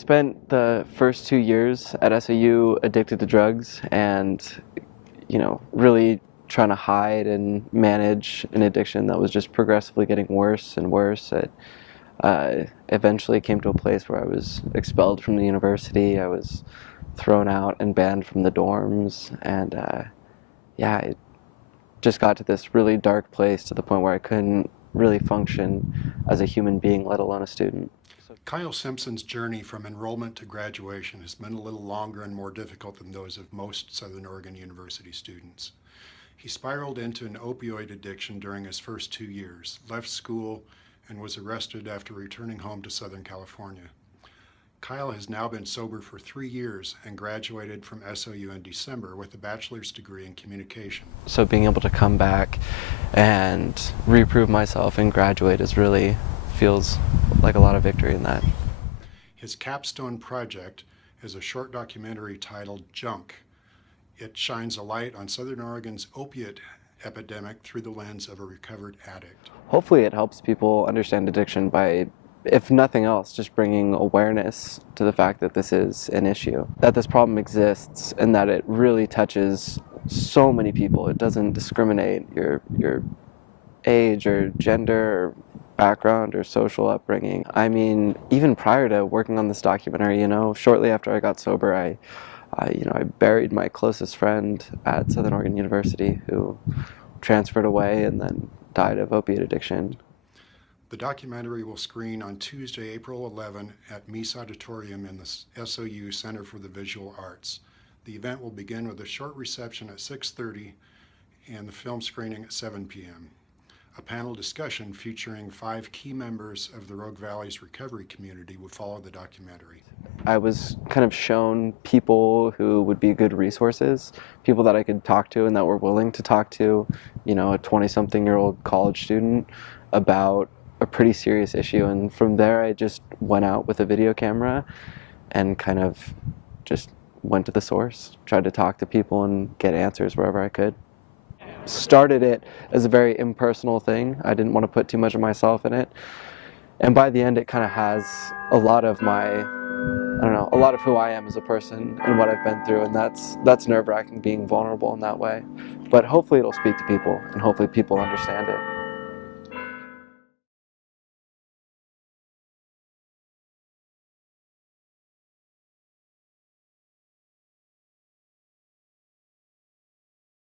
Spent the first 2 years at SOU addicted to drugs and, really trying to hide and manage an addiction that was just progressively getting worse and worse. It eventually came to a place where I was expelled from the university. I was thrown out and banned from the dorms, and it just got to this really dark place to the point where I couldn't really function as a human being, let alone a student. Kyle Simpson's journey from enrollment to graduation has been a little longer and more difficult than those of most Southern Oregon University students. He spiraled into an opioid addiction during his first 2 years, left school, and was arrested after returning home to Southern California. Kyle has now been sober for 3 years and graduated from SOU in December with a bachelor's degree in communication. So being able to come back and reprove myself and graduate really feels like a lot of victory in that. His capstone project is a short documentary titled Junk. It shines a light on Southern Oregon's opiate epidemic through the lens of a recovered addict. Hopefully it helps people understand addiction by, if nothing else, just bringing awareness to the fact that this is an issue, that this problem exists, and that it really touches so many people. It doesn't discriminate your age or gender or background or social upbringing. I mean, even prior to working on this documentary, shortly after I got sober, I buried my closest friend at Southern Oregon University who transferred away and then died of opiate addiction. The documentary will screen on Tuesday, April 11 at Meese Auditorium in the SOU Center for the Visual Arts. The event will begin with a short reception at 6:30 and the film screening at 7 p.m. A panel discussion featuring 5 key members of the Rogue Valley's recovery community will follow the documentary. I was kind of shown people who would be good resources, people that I could talk to and that were willing to talk to, a 20-something-year-old college student about a pretty serious issue. And from there, I just went out with a video camera and kind of just went to the source, tried to talk to people and get answers wherever I could. Started it as a very impersonal thing. I didn't want to put too much of myself in it. And by the end, it kind of has a lot of a lot of who I am as a person and what I've been through, and that's nerve-wracking, being vulnerable in that way. But hopefully it'll speak to people, and hopefully people understand it.